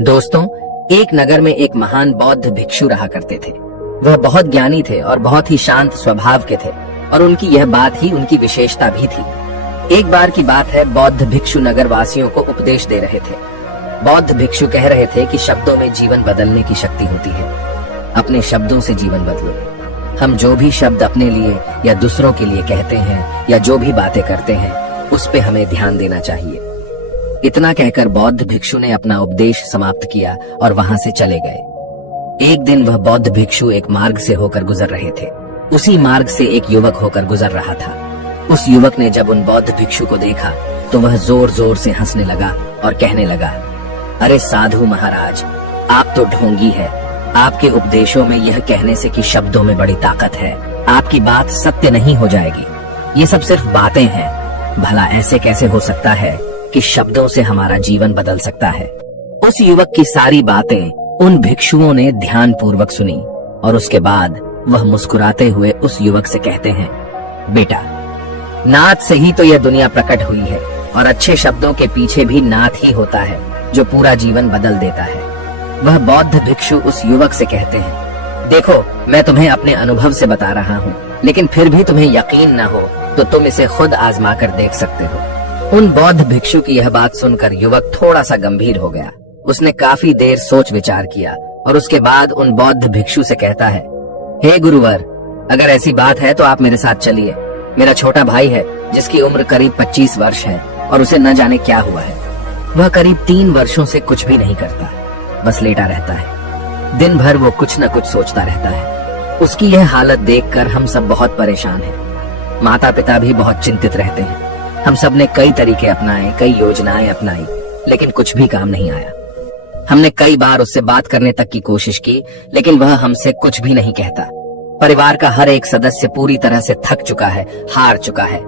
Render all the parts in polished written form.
दोस्तों, एक नगर में एक महान बौद्ध भिक्षु रहा करते थे। वह बहुत ज्ञानी थे और बहुत ही शांत स्वभाव के थे और उनकी यह बात ही उनकी विशेषता भी थी। एक बार की बात है, बौद्ध भिक्षु नगर वासियों को उपदेश दे रहे थे। बौद्ध भिक्षु कह रहे थे कि शब्दों में जीवन बदलने की शक्ति होती है। अपने शब्दों से जीवन बदलो। हम जो भी शब्द अपने लिए या दूसरों के लिए कहते हैं या जो भी बातें करते हैं, उस पे हमें ध्यान देना चाहिए। इतना कहकर बौद्ध भिक्षु ने अपना उपदेश समाप्त किया और वहां से चले गए। एक दिन वह बौद्ध भिक्षु एक मार्ग से होकर गुजर रहे थे। उसी मार्ग से एक युवक होकर गुजर रहा था। उस युवक ने जब उन बौद्ध भिक्षु को देखा तो वह जोर जोर से हंसने लगा और कहने लगा, अरे साधु महाराज, आप तो ढोंगी है। आपके उपदेशों में यह कहने से कि शब्दों में बड़ी ताकत है, आपकी बात सत्य नहीं हो जाएगी। ये सब सिर्फ बातें हैं। भला ऐसे कैसे हो सकता है कि शब्दों से हमारा जीवन बदल सकता है। उस युवक की सारी बातें उन भिक्षुओं ने ध्यान पूर्वक सुनी और उसके बाद वह मुस्कुराते हुए उस युवक से कहते हैं, बेटा, नाथ से ही तो यह दुनिया प्रकट हुई है और अच्छे शब्दों के पीछे भी नाथ ही होता है जो पूरा जीवन बदल देता है। वह बौद्ध भिक्षु उस युवक से कहते हैं, देखो, मैं तुम्हें अपने अनुभव से बता रहा हूँ, लेकिन फिर भी तुम्हें यकीन न हो तो तुम इसे खुद आजमा कर देख सकते हो। उन बौद्ध भिक्षु की यह बात सुनकर युवक थोड़ा सा गंभीर हो गया। उसने काफी देर सोच विचार किया और उसके बाद उन बौद्ध भिक्षु से कहता है, हे गुरुवर, अगर ऐसी बात है तो आप मेरे साथ चलिए। मेरा छोटा भाई है जिसकी उम्र करीब 25 वर्ष है और उसे न जाने क्या हुआ है। वह करीब 3 वर्षों से कुछ भी नहीं करता, बस लेटा रहता है। दिन भर वो कुछ न कुछ सोचता रहता है। उसकी यह हालत देखकर हम सब बहुत परेशान हैं। माता पिता भी बहुत चिंतित रहते हैं। हम सब ने कई तरीके अपनाए, कई योजनाएं अपनाई, लेकिन कुछ भी काम नहीं आया। हमने कई बार उससे बात करने तक की कोशिश की, लेकिन वह हमसे कुछ भी नहीं कहता। परिवार का हर एक सदस्य पूरी तरह से थक चुका है, हार चुका है।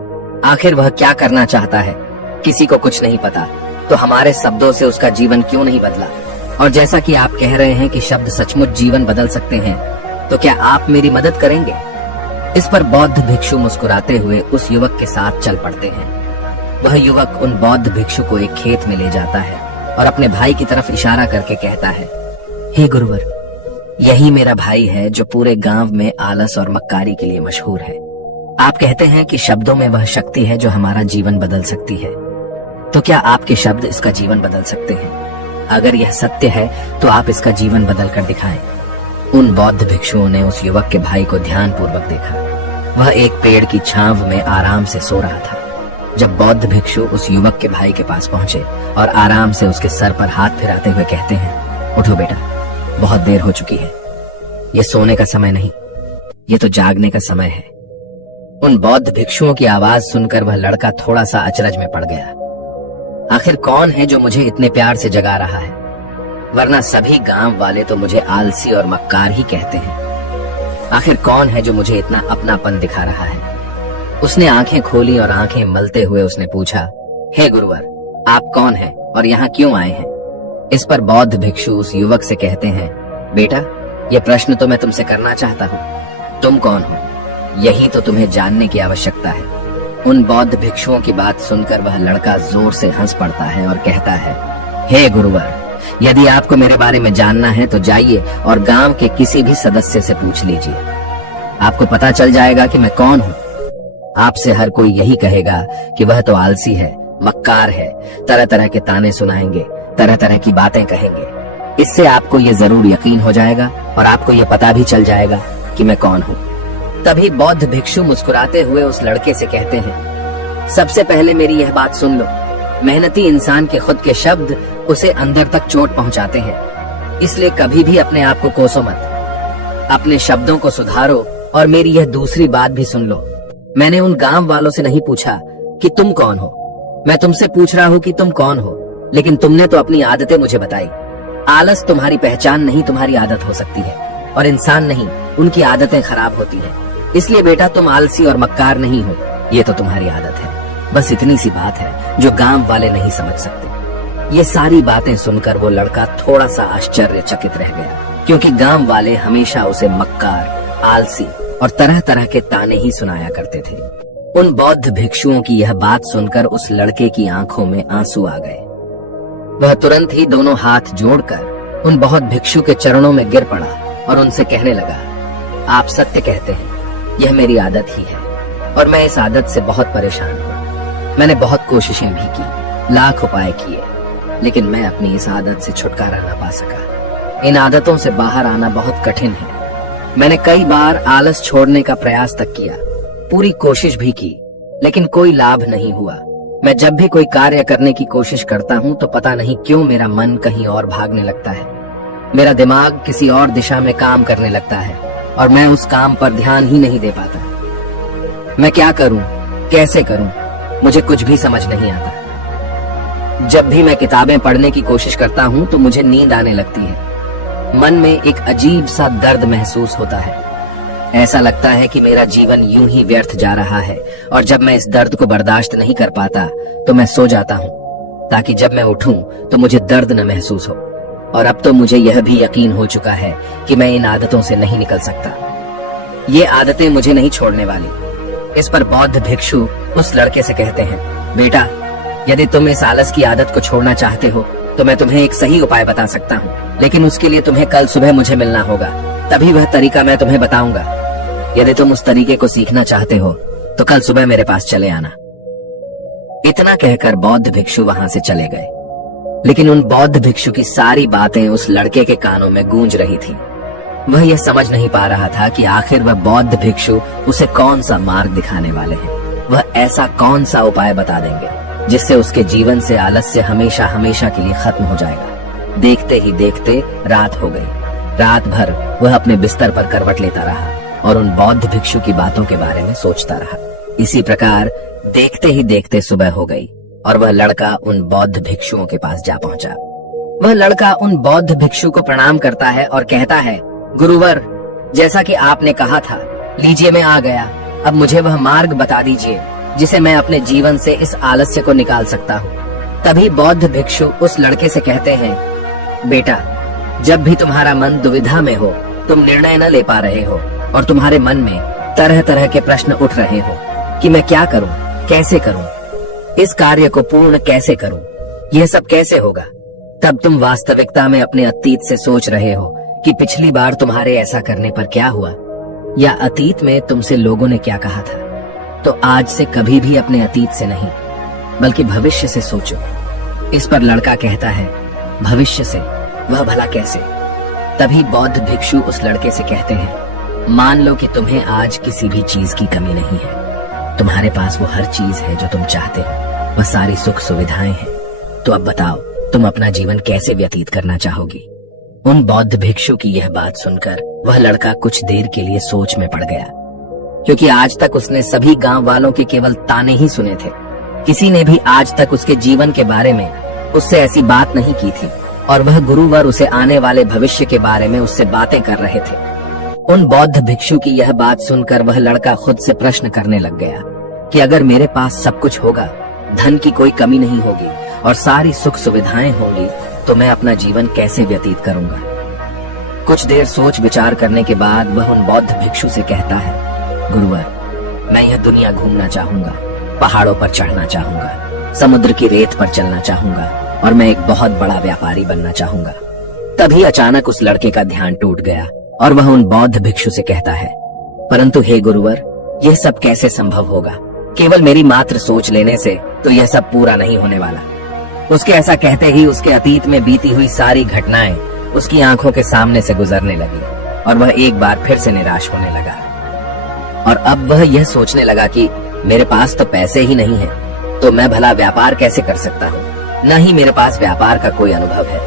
आखिर वह क्या करना चाहता है, किसी को कुछ नहीं पता। तो हमारे शब्दों से उसका जीवन क्यों नहीं बदला? और जैसा कि आप कह रहे हैं कि शब्द सचमुच जीवन बदल सकते हैं, तो क्या आप मेरी मदद करेंगे? इस पर बौद्ध भिक्षु मुस्कुराते हुए उस युवक के साथ चल पड़ते हैं। वह युवक उन बौद्ध भिक्षु को एक खेत में ले जाता है और अपने भाई की तरफ इशारा करके कहता है, हे गुरुवर, यही मेरा भाई है जो पूरे गांव में आलस और मक्कारी के लिए मशहूर है। आप कहते हैं कि शब्दों में वह शक्ति है जो हमारा जीवन बदल सकती है। तो क्या आपके शब्द इसका जीवन बदल सकते हैं? अगर यह सत्य है तो आप इसका जीवन बदल कर दिखाएं। उन बौद्ध भिक्षुओं ने उस युवक के भाई को ध्यान पूर्वक देखा। वह एक पेड़ की छांव में आराम से सो रहा था। जब बौद्ध भिक्षु उस युवक के भाई के पास पहुंचे और आराम से उसके सर पर हाथ फिराते हुए कहते हैं, उठो बेटा, बहुत देर हो चुकी है। ये सोने का समय नहीं, ये तो जागने का समय है। उन बौद्ध भिक्षुओं की आवाज सुनकर वह लड़का थोड़ा सा अचरज में पड़ गया। आखिर कौन है जो मुझे इतने प्यार से जगा रहा है? वरना सभी गांव वाले तो मुझे आलसी और मक्कार ही कहते हैं। आखिर कौन है जो मुझे इतना अपनापन दिखा रहा है? उसने आंखें खोली और आंखें मलते हुए उसने पूछा, हे गुरुवर, आप कौन हैं और यहाँ क्यों आए हैं? इस पर बौद्ध भिक्षु उस युवक से कहते हैं, बेटा, ये प्रश्न तो मैं तुमसे करना चाहता हूँ। तुम कौन हो, यही तो तुम्हें जानने की आवश्यकता है। उन बौद्ध भिक्षुओं की बात सुनकर वह लड़का जोर से हंस पड़ता है और कहता है, हे गुरुवर, यदि आपको मेरे बारे में जानना है तो जाइए और गांव के किसी भी सदस्य से पूछ लीजिए। आपको पता चल जाएगा कि मैं कौन हूँ। आपसे हर कोई यही कहेगा कि वह तो आलसी है, मक्कार है, तरह तरह के ताने सुनाएंगे, तरह तरह की बातें कहेंगे। इससे आपको ये जरूर यकीन हो जाएगा और आपको ये पता भी चल जाएगा कि मैं कौन हूँ। तभी बौद्ध भिक्षु मुस्कुराते हुए उस लड़के से कहते हैं, सबसे पहले मेरी यह बात सुन लो। मेहनती इंसान के खुद के शब्द उसे अंदर तक चोट पहुंचाते हैं, इसलिए कभी भी अपने आप को कोसो मत। अपने शब्दों को सुधारो। और मेरी यह दूसरी बात भी सुन लो। मैंने उन गांव वालों से नहीं पूछा कि तुम कौन हो, मैं तुमसे पूछ रहा हूँ कि तुम कौन हो। लेकिन तुमने तो अपनी आदतें मुझे बताई। आलस तुम्हारी पहचान नहीं, तुम्हारी आदत हो सकती है, और इंसान नहीं, उनकी आदतें खराब होती हैं। इसलिए बेटा, तुम आलसी और मक्कार नहीं हो, ये तो तुम्हारी आदत है। बस इतनी सी बात है जो गांव वाले नहीं समझ सकते। ये सारी बातें सुनकर वो लड़का थोड़ा सा आश्चर्यचकित रह गया, क्योंकि गांव वाले हमेशा उसे मक्कार, आलसी और तरह तरह के ताने ही सुनाया करते थे। उन बौद्ध भिक्षुओं की यह बात सुनकर उस लड़के की आंखों में आंसू आ गए। वह तुरंत ही दोनों हाथ जोड़कर उन बौद्ध भिक्षु के चरणों में गिर पड़ा और उनसे कहने लगा, आप सत्य कहते हैं, यह मेरी आदत ही है और मैं इस आदत से बहुत परेशान हूँ। मैंने बहुत कोशिशें भी की, लाख उपाय किए, लेकिन मैं अपनी इस आदत से छुटकारा ना पा सका। इन आदतों से बाहर आना बहुत कठिन है। मैंने कई बार आलस छोड़ने का प्रयास तक किया, पूरी कोशिश भी की, लेकिन कोई लाभ नहीं हुआ। मैं जब भी कोई कार्य करने की कोशिश करता हूँ तो पता नहीं क्यों मेरा मन कहीं और भागने लगता है। मेरा दिमाग किसी और दिशा में काम करने लगता है और मैं उस काम पर ध्यान ही नहीं दे पाता। मैं क्या करूं, कैसे करूं, मुझे कुछ भी समझ नहीं आता। जब भी मैं किताबें पढ़ने की कोशिश करता हूं तो मुझे नींद आने लगती है। मन में एक अजीब सा दर्द महसूस होता है। ऐसा लगता है कि मेरा जीवन यूं ही व्यर्थ जा रहा है और जब मैं इस दर्द को बर्दाश्त नहीं कर पाता तो मैं सो जाता हूं, ताकि जब मैं उठूं तो मुझे दर्द न महसूस हो। और अब तो मुझे यह भी यकीन हो चुका है कि मैं इन आदतों से नहीं निकल सकता। ये आदतें मुझे नहीं छोड़ने वाली। इस पर बौद्ध भिक्षु उस लड़के से कहते हैं, बेटा, यदि तुम इस आलस की आदत को छोड़ना चाहते हो तो मैं तुम्हें एक सही उपाय बता सकता हूँ, लेकिन उसके लिए तुम्हें कल सुबह मुझे मिलना होगा, तभी वह तरीका मैं तुम्हें बताऊंगा। यदि तुम उस तरीके को सीखना चाहते हो तो कल सुबह मेरे पास चले आना। इतना कहकर बौद्ध भिक्षु वहां से चले गए, लेकिन उन बौद्ध भिक्षु की सारी बातें उस लड़के के कानों में गूंज रही थी। वह यह समझ नहीं पा रहा था कि आखिर वह बौद्ध भिक्षु उसे कौन सा मार्ग दिखाने वाले हैं। वह ऐसा कौन सा उपाय बता देंगे जिससे उसके जीवन से आलस्य हमेशा हमेशा के लिए खत्म हो जाएगा। देखते ही देखते रात हो गई। रात भर वह अपने बिस्तर पर करवट लेता रहा और उन बौद्ध भिक्षु की बातों के बारे में सोचता रहा। इसी प्रकार देखते ही देखते सुबह हो गई और वह लड़का उन बौद्ध भिक्षुओं के पास जा पहुंचा। वह लड़का उन बौद्ध भिक्षु को प्रणाम करता है और कहता है, गुरुवर, जैसा कि आपने कहा था, लीजिए मैं आ गया। अब मुझे वह मार्ग बता दीजिए जिसे मैं अपने जीवन से इस आलस्य को निकाल सकता हूँ। तभी बौद्ध भिक्षु उस लड़के से कहते हैं, बेटा, जब भी तुम्हारा मन दुविधा में हो, तुम निर्णय न ले पा रहे हो और तुम्हारे मन में तरह तरह के प्रश्न उठ रहे हो कि मैं क्या करूं, कैसे करूं, इस कार्य को पूर्ण कैसे करूं, यह सब कैसे होगा, तब तुम वास्तविकता में अपने अतीत से सोच रहे हो कि पिछली बार तुम्हारे ऐसा करने पर क्या हुआ, या अतीत में तुमसे लोगों ने क्या कहा था। तो आज से कभी भी अपने अतीत से नहीं, बल्कि भविष्य से सोचो। इस पर लड़का कहता है, भविष्य से, वह भला कैसे? तभी बौद्ध भिक्षु उस लड़के से कहते हैं, मान लो कि तुम्हें आज किसी भी चीज की कमी नहीं है। तुम्हारे पास वो हर चीज है जो तुम चाहते हो, वह सारी सुख सुविधाएं हैं। तो अब बताओ, तुम अपना जीवन कैसे व्यतीत करना चाहोगी? उन बौद्ध भिक्षु की यह बात सुनकर वह लड़का कुछ देर के लिए सोच में पड़ गया, क्योंकि आज तक उसने सभी गांव वालों के केवल ताने ही सुने थे। किसी ने भी आज तक उसके जीवन के बारे में उससे ऐसी बात नहीं की थी और वह गुरुवर उसे आने वाले भविष्य के बारे में उससे बातें कर रहे थे। उन बौद्ध भिक्षु की यह बात सुनकर वह लड़का खुद से प्रश्न करने लग गया कि अगर मेरे पास सब कुछ होगा, धन की कोई कमी नहीं होगी और सारी सुख सुविधाएं होंगी, तो मैं अपना जीवन कैसे व्यतीत करूंगा? कुछ देर सोच विचार करने के बाद वह उन बौद्ध भिक्षु से कहता है, गुरुवर, मैं यह दुनिया घूमना चाहूंगा, पहाड़ों पर चढ़ना चाहूंगा, समुद्र की रेत पर चलना चाहूंगा और मैं एक बहुत बड़ा व्यापारी बनना चाहूंगा। तभी अचानक उस लड़के का ध्यान टूट गया और वह उन बौद्ध भिक्षु से कहता है, परंतु हे गुरुवर, यह सब कैसे संभव होगा? केवल मेरी मात्र सोच लेने से तो यह सब पूरा नहीं होने वाला। उसके ऐसा कहते ही उसके अतीत में बीती हुई सारी घटनाएं उसकी आंखों के सामने से गुजरने लगी और वह एक बार फिर से निराश होने लगा। और अब वह यह सोचने लगा कि मेरे पास तो पैसे ही नहीं है, तो मैं भला व्यापार कैसे कर सकता हूँ? न ही मेरे पास व्यापार का कोई अनुभव है।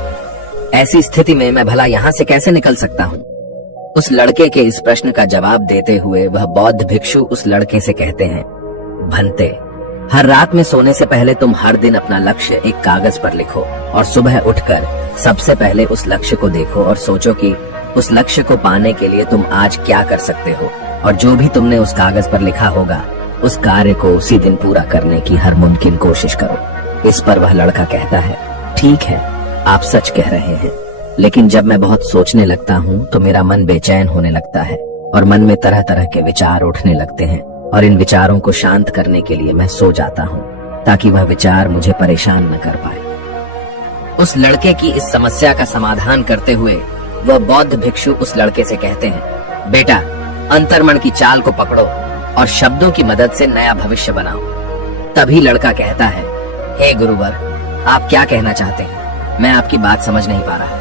ऐसी स्थिति में मैं भला यहाँ से कैसे निकल सकता हूँ? उस लड़के के इस प्रश्न का जवाब देते हुए वह बौद्ध भिक्षु उस लड़के से कहते हैं, भंते, हर रात में सोने से पहले तुम हर दिन अपना लक्ष्य एक कागज पर लिखो और सुबह उठकर सबसे पहले उस लक्ष्य को देखो और सोचो कि उस लक्ष्य को पाने के लिए तुम आज क्या कर सकते हो, और जो भी तुमने उस कागज पर लिखा होगा उस कार्य को उसी दिन पूरा करने की हर मुमकिन कोशिश करो। इस पर वह लड़का कहता है, ठीक है, आप सच कह रहे हैं, लेकिन जब मैं बहुत सोचने लगता हूँ तो मेरा मन बेचैन होने लगता है और मन में तरह तरह के विचार उठने लगते हैं और इन विचारों को शांत करने के लिए मैं सो जाता हूँ ताकि वह विचार मुझे परेशान न कर पाए। उस लड़के की इस समस्या का समाधान करते हुए वह बौद्ध भिक्षु उस लड़के से कहते हैं, बेटा, अंतर्मन की चाल को पकड़ो और शब्दों की मदद से नया भविष्य बनाओ। तभी लड़का कहता है, हे गुरुवर, आप क्या कहना चाहते हैं? मैं आपकी बात समझ नहीं पा रहा।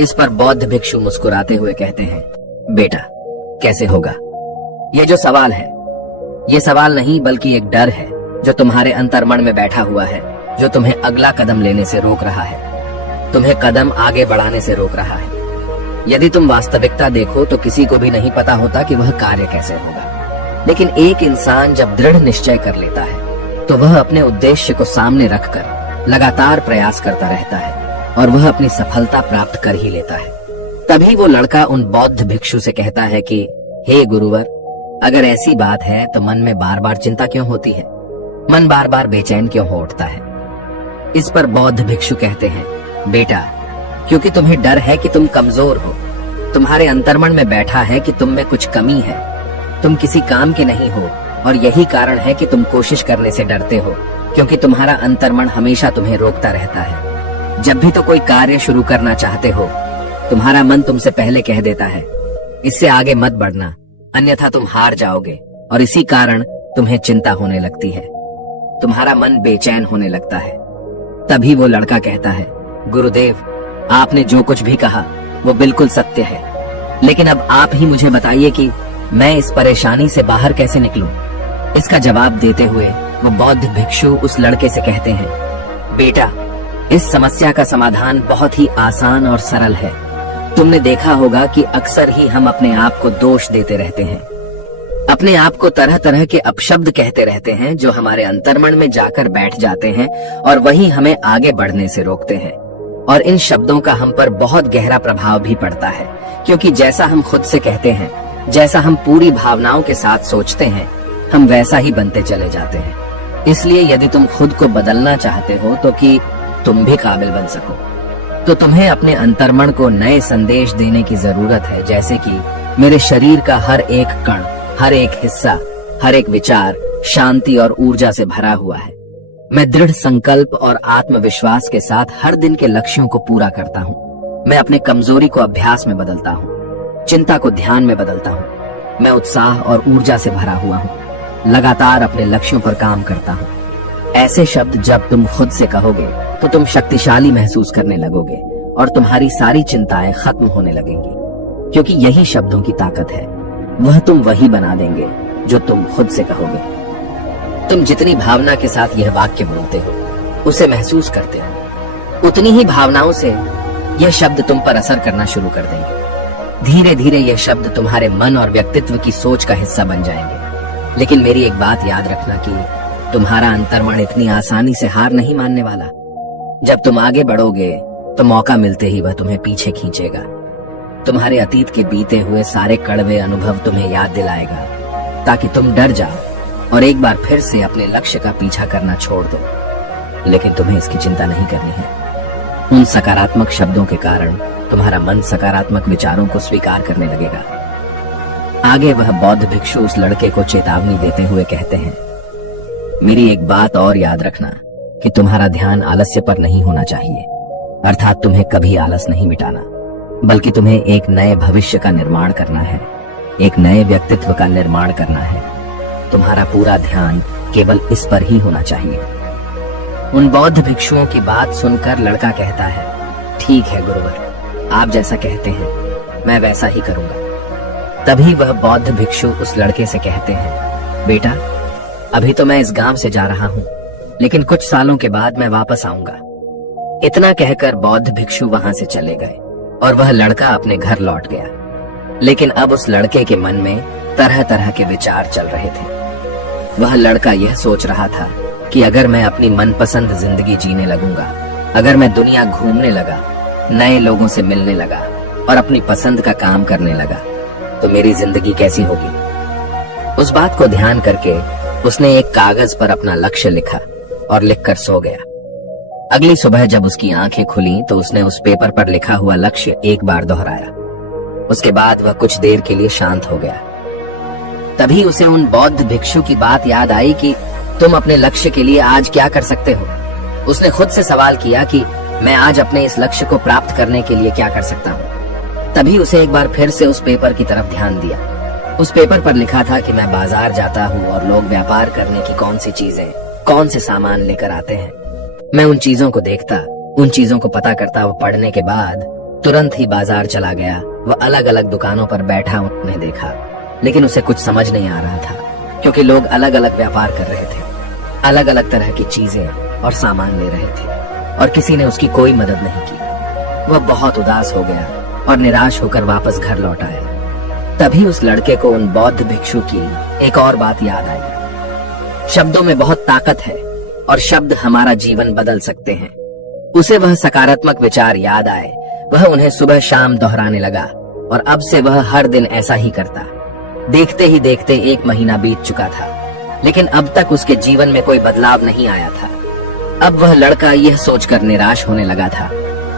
इस पर बौद्ध भिक्षु मुस्कुराते हुए कहते हैं, बेटा, कैसे होगा? ये जो सवाल है, ये सवाल नहीं बल्कि एक डर है जो तुम्हारे अंतर्मन में बैठा हुआ है, जो तुम्हें अगला कदम लेने से रोक रहा है, तुम्हें कदम आगे बढ़ाने से रोक रहा है। यदि तुम वास्तविकता देखो तो किसी को भी नहीं पता होता कि वह कार्य कैसे होगा, लेकिन एक इंसान जब दृढ़ निश्चय कर लेता है तो वह अपने उद्देश्य को सामने रखकर लगातार प्रयास करता रहता है और वह अपनी सफलता प्राप्त कर ही लेता है। तभी वो लड़का उन बौद्ध भिक्षु से कहता है कि हे गुरुवर, अगर ऐसी बात है तो मन में बार बार चिंता क्यों होती है? मन बार बार बेचैन क्यों हो उठता है? इस पर बौद्ध भिक्षु कहते हैं, बेटा, क्योंकि तुम्हें डर है कि तुम कमजोर हो। तुम्हारे अंतर्मन में बैठा है कि तुम में कुछ कमी है, तुम किसी काम के नहीं हो, और यही कारण है कि तुम कोशिश करने से डरते हो, क्योंकि तुम्हारा अंतर्मन हमेशा तुम्हें रोकता रहता है। जब भी तो कोई कार्य शुरू करना चाहते हो, तुम्हारा मन तुमसे पहले कह देता है, इससे आगे मत बढ़ना, अन्यथा तुम हार जाओगे, और इसी कारण तुम्हें चिंता होने लगती है, तुम्हारा मन बेचैन होने लगता है। तभी वो लड़का कहता है, गुरुदेव, आपने जो कुछ भी कहा वो बिल्कुल सत्य है, लेकिन अब आप ही मुझे बताइए कि मैं इस परेशानी से बाहर कैसे निकलूं? इसका जवाब देते हुए वो बौद्ध भिक्षु उस लड़के से कहते हैं, बेटा, इस समस्या का समाधान बहुत ही आसान और सरल है। तुमने देखा होगा कि अक्सर ही हम अपने आप को दोष देते रहते हैं, अपने आप को तरह तरह के अपशब्द कहते रहते हैं जो हमारे अंतर्मन में जाकर बैठ जाते हैं और वही हमें आगे बढ़ने से रोकते हैं। और इन शब्दों का हम पर बहुत गहरा प्रभाव भी पड़ता है, क्योंकि जैसा हम खुद से कहते हैं, जैसा हम पूरी भावनाओं के साथ सोचते हैं, हम वैसा ही बनते चले जाते हैं। इसलिए यदि तुम खुद को बदलना चाहते हो तो कि तुम भी काबिल बन सको, तो तुम्हें अपने अंतर्मन को नए संदेश देने की जरूरत है, जैसे कि मेरे शरीर का हर एक कण, हर एक हिस्सा, हर एक विचार शांति और ऊर्जा से भरा हुआ है। मैं दृढ़ संकल्प और आत्मविश्वास के साथ हर दिन के लक्ष्यों को पूरा करता हूँ। मैं अपने कमजोरी को अभ्यास में बदलता हूँ, चिंता को ध्यान में बदलता हूँ। मैं उत्साह और ऊर्जा से भरा हुआ हूँ, लगातार अपने लक्ष्यों पर काम करता हूँ। ऐसे शब्द जब तुम खुद से कहोगे तो तुम शक्तिशाली महसूस करने लगोगे और तुम्हारी सारी चिंताएं खत्म होने लगेंगी, क्योंकि यही शब्दों की ताकत है। वह तुम वही बना देंगे जो तुम खुद से कहोगे। तुम जितनी भावना के साथ यह वाक्य बोलते हो, उसे महसूस करते हो, उतनी ही भावनाओं से यह शब्द तुम पर असर करना शुरू कर देंगे। धीरे धीरे यह शब्द तुम्हारे मन और व्यक्तित्व की सोच का हिस्सा बन जाएंगे। लेकिन मेरी एक बात याद रखना कि तुम्हारा अंतर्मन इतनी आसानी से हार नहीं मानने वाला। जब तुम आगे बढ़ोगे तो मौका मिलते ही वह तुम्हें पीछे खींचेगा। तुम्हारे अतीत के बीते हुए सारे कड़वे अनुभव तुम्हें याद दिलाएगा, ताकि तुम डर जाओ और एक बार फिर से अपने लक्ष्य का पीछा करना छोड़ दो। लेकिन तुम्हें इसकी चिंता नहीं करनी है। उन सकारात्मक शब्दों के कारण तुम्हारा मन सकारात्मक विचारों को स्वीकार करने लगेगा। आगे वह बौद्ध भिक्षु उस लड़के को चेतावनी देते हुए कहते हैं, मेरी एक बात और याद रखना कि तुम्हारा ध्यान आलस्य पर नहीं होना चाहिए, अर्थात तुम्हें कभी आलस नहीं मिटाना, बल्कि तुम्हें एक नए भविष्य का निर्माण करना है, एक नए व्यक्तित्व का निर्माण करना है। तुम्हारा पूरा ध्यान केवल इस पर ही होना चाहिए। उन बौद्ध भिक्षुओं की बात सुनकर लड़का कहता है, ठीक है गुरुवर, आप जैसा कहते हैं मैं वैसा ही करूंगा। तभी वह बौद्ध भिक्षु उस लड़के से कहते हैं, बेटा, अभी तो मैं इस गांव से जा रहा हूँ, लेकिन कुछ सालों के बाद मैं वापस आऊंगा। इतना कहकर बौद्ध भिक्षु वहां से चले गए और वह लड़का अपने घर लौट गया। लेकिन अब उस लड़के के मन में तरह तरह के विचार चल रहे थे। वह लड़का यह सोच रहा था कि अगर मैं अपनी मनपसंद जिंदगी जीने लगूंगा, अगर मैं दुनिया घूमने लगा, नए लोगों से मिलने लगा और अपनी पसंद का काम करने लगा, तो मेरी जिंदगी कैसी होगी। उस बात को ध्यान करके उसने एक कागज पर अपना लक्ष्य लिखा और लिखकर सो गया। अगली सुबह जब उसकी आंखें खुली तो उसने उस पेपर पर लिखा हुआ लक्ष्य एक बार दोहराया। उसके बाद वह कुछ देर के लिए शांत हो गया। तभी उसे उन बौद्ध भिक्षु की बात याद आई कि तुम अपने लक्ष्य के लिए आज क्या कर सकते हो। उसने खुद से सवाल किया कि मैं आज अपने इस लक्ष्य को प्राप्त करने के लिए क्या कर सकता हूँ। तभी उसे एक बार फिर से उस पेपर की तरफ ध्यान दिया। उस पेपर पर लिखा था कि मैं बाजार जाता हूँ और लोग व्यापार करने की कौन सी चीजें, कौन से सामान लेकर आते हैं। मैं उन चीजों को देखता, उन चीजों को पता करता व पढ़ने के बाद तुरंत ही बाजार चला गया। वह अलग अलग दुकानों पर बैठा उन्हें देखा, लेकिन उसे कुछ समझ नहीं आ रहा था, क्योंकि लोग अलग अलग व्यापार कर रहे थे, अलग अलग तरह की चीजें और सामान ले रहे थे, और किसी ने उसकी कोई मदद नहीं की। वह बहुत उदास हो गया और निराश होकर वापस घर लौट आया। तभी उस लड़के को उन बौद्ध भिक्षु की एक और बात याद आई। शब्दों में बहुत ताकत है और शब्द हमारा जीवन बदल सकते हैं। उसे वह सकारात्मक विचार याद आए। वह उन्हें सुबह शाम दोहराने लगा और अब से वह हर दिन ऐसा ही करता। देखते ही देखते 1 महीना बीत चुका था, लेकिन अब तक उसके जीवन में कोई बदलाव नहीं आया था। अब वह लड़का यह सोचकर निराश होने लगा था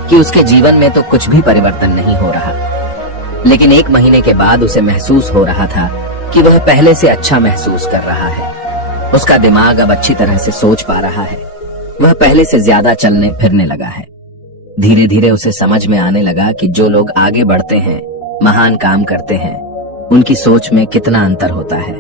कि उसके जीवन में तो कुछ भी परिवर्तन नहीं हो रहा। लेकिन 1 महीने के बाद उसे महसूस हो रहा था कि वह पहले से अच्छा महसूस कर रहा है। उसका दिमाग अब अच्छी तरह से सोच पा रहा है। वह पहले से ज्यादा चलने फिरने लगा है। धीरे धीरे उसे समझ में आने लगा कि जो लोग आगे बढ़ते हैं, महान काम करते हैं, उनकी सोच में कितना अंतर होता है।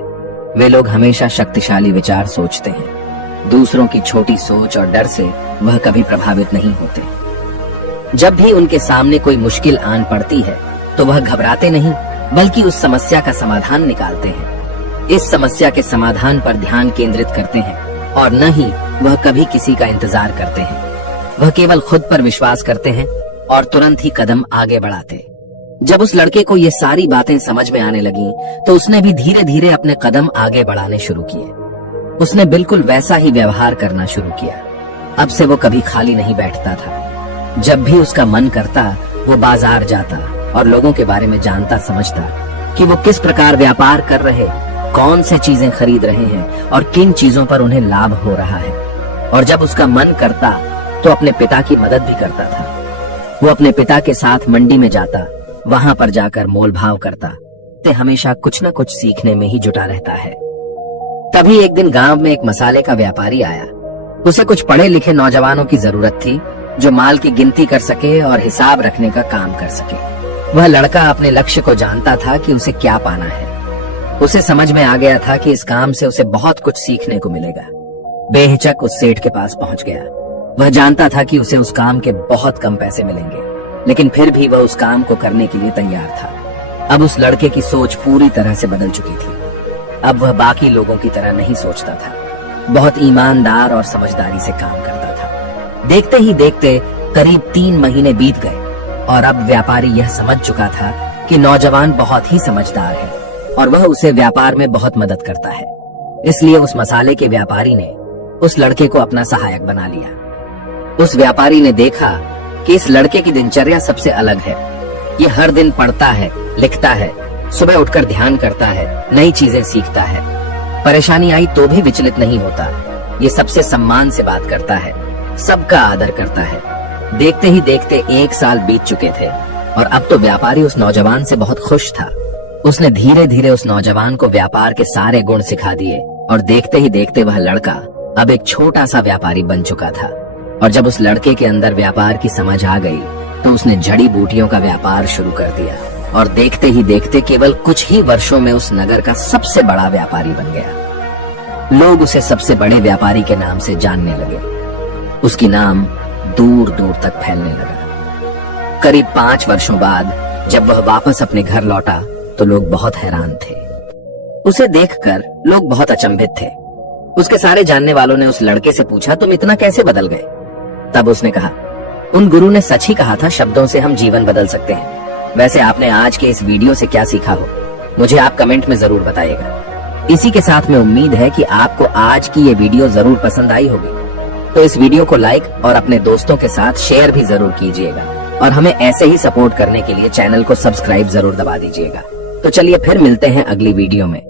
वे लोग हमेशा शक्तिशाली विचार सोचते हैं। दूसरों की छोटी सोच और डर से वह कभी प्रभावित नहीं होते। जब भी उनके सामने कोई मुश्किल आन पड़ती है तो वह घबराते नहीं, बल्कि उस समस्या का समाधान निकालते हैं। इस समस्या के समाधान पर ध्यान केंद्रित करते हैं और न ही वह कभी किसी का इंतजार करते हैं। वह केवल खुद पर विश्वास करते हैं और तुरंत ही कदम आगे बढ़ाते। जब उस लड़के को ये सारी बातें समझ में आने लगी तो उसने भी धीरे धीरे अपने कदम आगे बढ़ाने शुरू किए। उसने बिल्कुल वैसा ही व्यवहार करना शुरू किया। अब से वो कभी खाली नहीं बैठता था। जब भी उसका मन करता वो बाजार जाता और लोगों के बारे में जानता समझता कि वो किस प्रकार व्यापार कर रहे, कौन से चीजें खरीद रहे हैं और किन चीजों पर उन्हें लाभ हो रहा है। और जब उसका मन करता तो अपने पिता की मदद भी करता था। वो अपने पिता के साथ मंडी में जाता, वहां पर जाकर मोल भाव करता। ते हमेशा कुछ न कुछ सीखने में ही जुटा रहता है। तभी एक दिन गांव में एक मसाले का व्यापारी आया। उसे कुछ पढ़े लिखे नौजवानों की जरूरत थी जो माल की गिनती कर सके और हिसाब रखने का काम कर सके। वह लड़का अपने लक्ष्य को जानता था कि उसे क्या पाना है। उसे समझ में आ गया था कि इस काम से उसे बहुत कुछ सीखने को मिलेगा। बेहिचक उस सेठ के पास पहुंच गया। वह जानता था कि उसे उस काम के बहुत कम पैसे मिलेंगे, लेकिन फिर भी वह उस काम को करने के लिए तैयार था। अब उस लड़के की सोच पूरी तरह से बदल चुकी थी। अब वह बाकी लोगों की तरह नहीं सोचता था। बहुत ईमानदार और समझदारी से काम करता था। देखते ही देखते करीब 3 महीने बीत गए और अब व्यापारी यह समझ चुका था कि नौजवान बहुत ही समझदार है और वह उसे व्यापार में बहुत मदद करता है। इसलिए उस मसाले के व्यापारी ने उस लड़के को अपना सहायक बना लिया। उस व्यापारी ने देखा कि इस लड़के की दिनचर्या सबसे अलग है। ये हर दिन पढ़ता है, लिखता है, सुबह उठकर ध्यान करता है, नई चीजें सीखता है। परेशानी आई तो भी विचलित नहीं होता। ये सबसे सम्मान से बात करता है, सबका आदर करता है। देखते ही देखते 1 साल बीत चुके थे और अब तो व्यापारी उस नौजवान से बहुत खुश था। उसने धीरे धीरे उस नौजवान को व्यापार के सारे गुण सिखा दिए और देखते ही देखते वह लड़का अब एक छोटा सा व्यापारी बन चुका था। और जब उस लड़के के अंदर व्यापार की समझ आ गई तो उसने जड़ी बूटियों का व्यापार शुरू कर दिया और देखते ही देखते केवल कुछ ही वर्षों में उस नगर का सबसे बड़ा व्यापारी बन गया। लोग उसे सबसे बड़े व्यापारी के नाम से जानने लगे। उसकी नाम दूर दूर तक फैलने लगा। करीब 5 वर्षों बाद जब वह वापस अपने घर लौटा तो लोग बहुत हैरान थे। उसे देखकर लोग बहुत अचंभित थे। उसके सारे जानने वालों ने उस लड़के से पूछा, तुम इतना कैसे बदल गए? तब उसने कहा, उन गुरु ने सच ही कहा था, शब्दों से हम जीवन बदल सकते हैं। वैसे आपने आज के इस वीडियो से क्या सीखा हो, मुझे आप कमेंट में जरूर बताइएगा। इसी के साथ में उम्मीद है कि आपको आज की ये वीडियो जरूर पसंद आई होगी। तो इस वीडियो को लाइक और अपने दोस्तों के साथ शेयर भी जरूर कीजिएगा और हमें ऐसे ही सपोर्ट करने के लिए चैनल को सब्सक्राइब जरूर दबा दीजिएगा। तो चलिए फिर मिलते हैं अगली वीडियो में।